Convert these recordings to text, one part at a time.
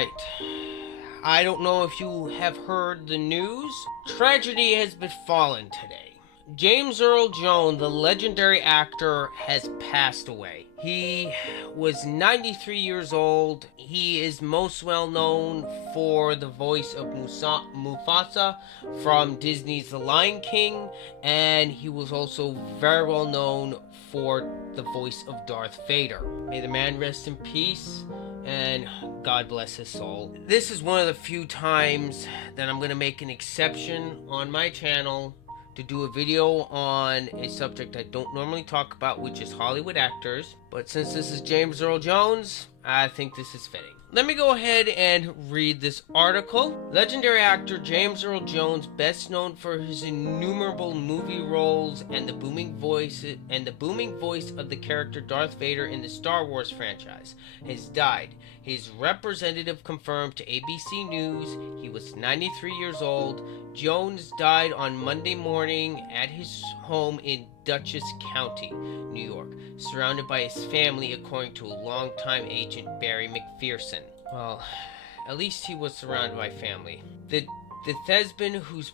Alright. I don't know if you have heard the news. Tragedy has befallen today. James Earl Jones, the legendary actor, has passed away. He was 93 years old. He is most well known for the voice of Mufasa from Disney's The Lion King, and he was also very well known for the voice of Darth Vader. May the man rest in peace, and God bless his soul. This is one of the few times that I'm going to make an exception on my channel to do a video on a subject I don't normally talk about, which is Hollywood actors. But since this is James Earl Jones, I think this is fitting. Let me go ahead and read this article. Legendary actor James Earl Jones, best known for his innumerable movie roles and the booming voice of the character Darth Vader in the Star Wars franchise, has died. His representative confirmed to ABC News he was 93 years old. Jones died on Monday morning at his home in Dutchess County, New York, surrounded by his family, according to a longtime agent, Barry McPherson. Well, at least he was surrounded by family. The thespian whose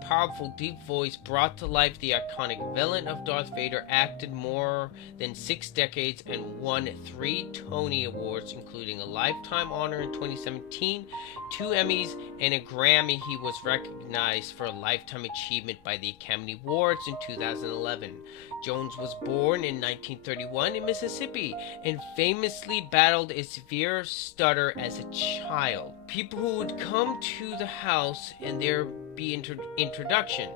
powerful, deep voice brought to life the iconic villain of Darth Vader acted more than 6 decades and won 3 Tony Awards, including a Lifetime Honor in 2017, 2 Emmys, and a Grammy. He was recognized for a Lifetime Achievement by the Academy Awards in 2011. Jones was born in 1931 in Mississippi and famously battled a severe stutter as a child. People who would come to the house and there be introduction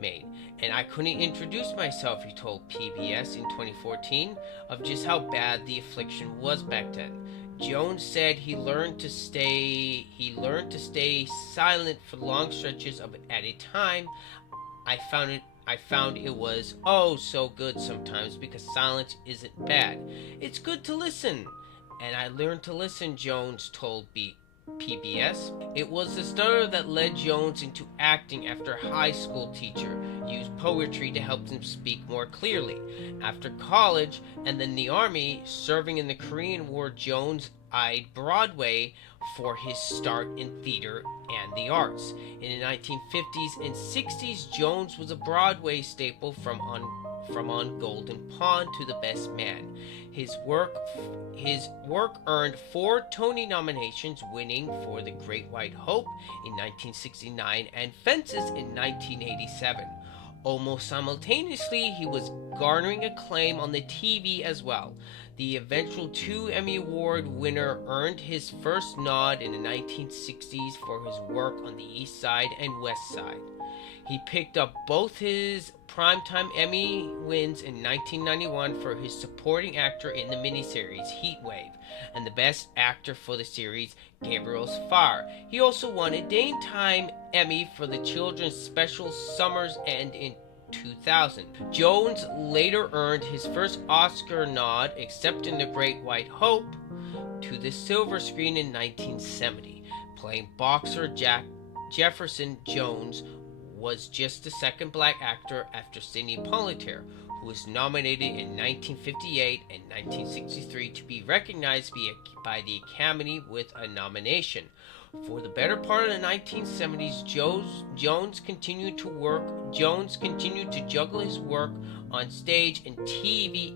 made, and I couldn't introduce myself, he told PBS in 2014, of just how bad the affliction was back then. Jones said he learned to stay silent for long stretches at a time. I found it was so good sometimes, because silence isn't bad. It's good to listen. And I learned to listen, Jones told PBS. It was the stutter that led Jones into acting after a high school teacher used poetry to help him speak more clearly. After college and then the Army, serving in the Korean War, Jones eyed Broadway for his start in theater and the arts. In the 1950s and 60s, Jones was a Broadway staple from On Golden Pond to The Best Man. His work earned 4 Tony nominations, winning for The Great White Hope in 1969 and Fences in 1987. Almost simultaneously, he was garnering acclaim on the TV as well. The eventual 2 Emmy Award winner earned his first nod in the 1960s for his work on the East Side and West Side. He picked up both his Primetime Emmy wins in 1991 for his supporting actor in the miniseries Heatwave and the Best Actor for the series Gabriel's Fire. He also won a Daytime Emmy for the children's special Summer's End in 2000. Jones later earned his first Oscar nod, accepting The Great White Hope, to the silver screen in 1970. Playing boxer Jack Jefferson, Jones was just the second black actor after Sidney Poitier, who was nominated in 1958 and 1963 to be recognized by the Academy with a nomination. For the better part of the 1970s, Jones continued to juggle his work on stage and TV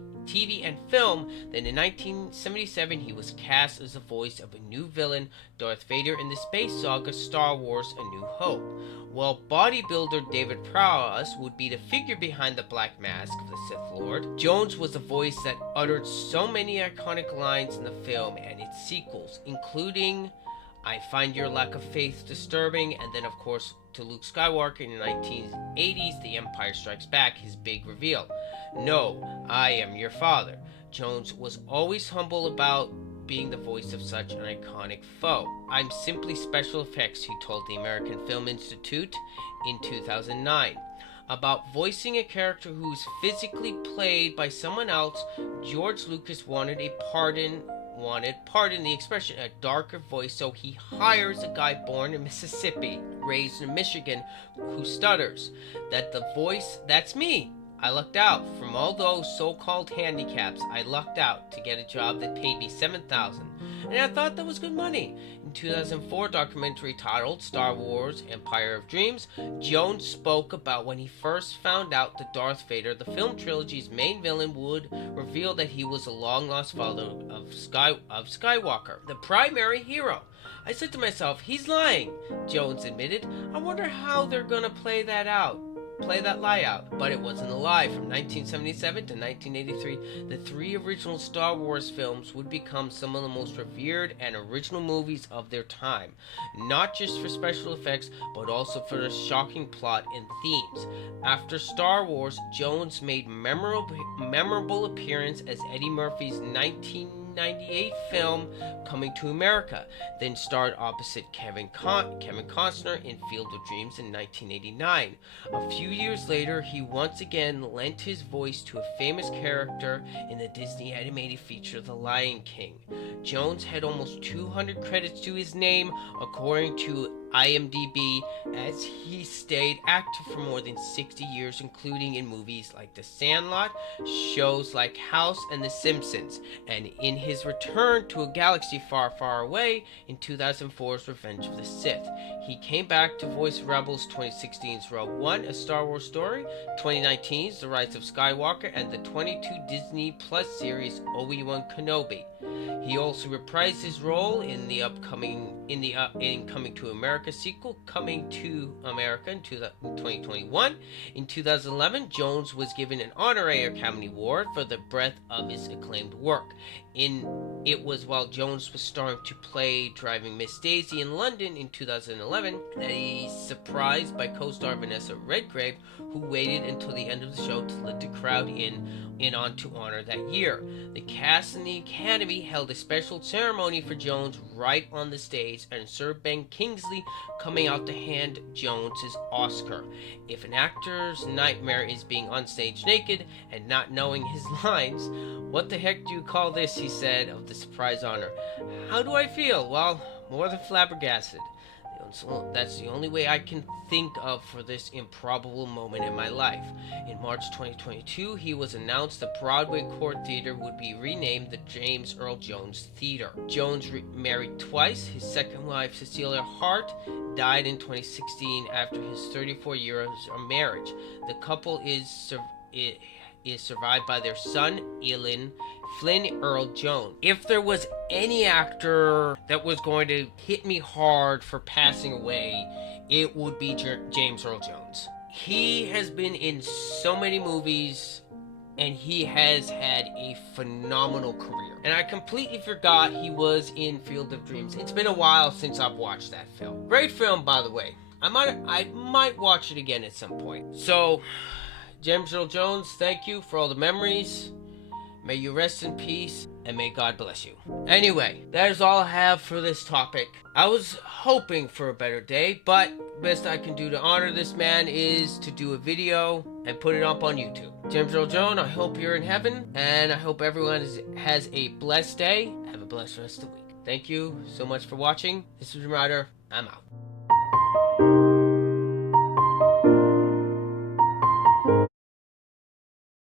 and film. Then in 1977, he was cast as the voice of a new villain, Darth Vader, in the space saga Star Wars: A New Hope. While bodybuilder David Prowse would be the figure behind the black mask of the Sith Lord, Jones was the voice that uttered so many iconic lines in the film and its sequels, including "I find your lack of faith disturbing," and then, of course, to Luke Skywalker in the 1980s, The Empire Strikes Back, his big reveal, "No, I am your father." Jones was always humble about being the voice of such an iconic foe. "I'm simply special effects," he told the American Film Institute in 2009. About voicing a character who is physically played by someone else, George Lucas wanted pardon the expression, a darker voice, so he hires a guy born in Mississippi, raised in Michigan, who stutters. That's me. I lucked out. From all those so-called handicaps, I lucked out to get a job that paid me $7,000. and I thought that was good money. In 2004 documentary titled Star Wars Empire of Dreams, Jones spoke about when he first found out that Darth Vader, the film trilogy's main villain, would reveal that he was a long-lost father of Skywalker, the primary hero. I said to myself, he's lying, Jones admitted. I wonder how they're gonna play that lie out. But it wasn't a lie. From 1977 to 1983, the 3 original Star Wars films would become some of the most revered and original movies of their time, not just for special effects, but also for the shocking plot and themes. After Star Wars, Jones made memorable appearance as Eddie Murphy's 1998 film Coming to America, then starred opposite Kevin Costner in Field of Dreams in 1989. A few years later, he once again lent his voice to a famous character in the Disney animated feature The Lion King. Jones had almost 200 credits to his name, according to IMDb, as he stayed active for more than 60 years, including in movies like The Sandlot, shows like House, and The Simpsons, and in his return to a galaxy far, far away in 2004's Revenge of the Sith. He came back to voice Rebels, 2016's Rogue One, A Star Wars Story, 2019's The Rise of Skywalker, and the 22 Disney Plus series Obi-Wan Kenobi. He also reprised his role in the Coming to America sequel, Coming to America, in 2021. In 2011, Jones was given an honorary Academy Award for the breadth of his acclaimed work. It was while Jones was starting to play Driving Miss Daisy in London in 2011 that he's surprised by co-star Vanessa Redgrave, who waited until the end of the show to let the crowd in on to honor that year. The cast and the Academy held a special ceremony for Jones right on the stage, and Sir Ben Kingsley coming out to hand Jones his Oscar. If an actor's nightmare is being on stage naked and not knowing his lines, what the heck do you call this, he said of the surprise honor. How do I feel? Well, more than flabbergasted. That's the only way I can think of for this improbable moment in my life. In March 2022, he was announced the Broadway Court Theater would be renamed the James Earl Jones Theater. Jones married twice. His second wife, Cecilia Hart, died in 2016 after his 34 years of marriage. The couple is survived by their son, Flynn Earl Jones. If there was any actor that was going to hit me hard for passing away, it would be James Earl Jones. He has been in so many movies, and he has had a phenomenal career. And I completely forgot he was in Field of Dreams. It's been a while since I've watched that film. Great film, by the way. I might watch it again at some point. So, James Earl Jones, thank you for all the memories. May you rest in peace, and may God bless you. Anyway, that is all I have for this topic. I was hoping for a better day, but the best I can do to honor this man is to do a video and put it up on YouTube. James Earl Jones, I hope you're in heaven, and I hope everyone has a blessed day. Have a blessed rest of the week. Thank you so much for watching. This is Ryder. I'm out.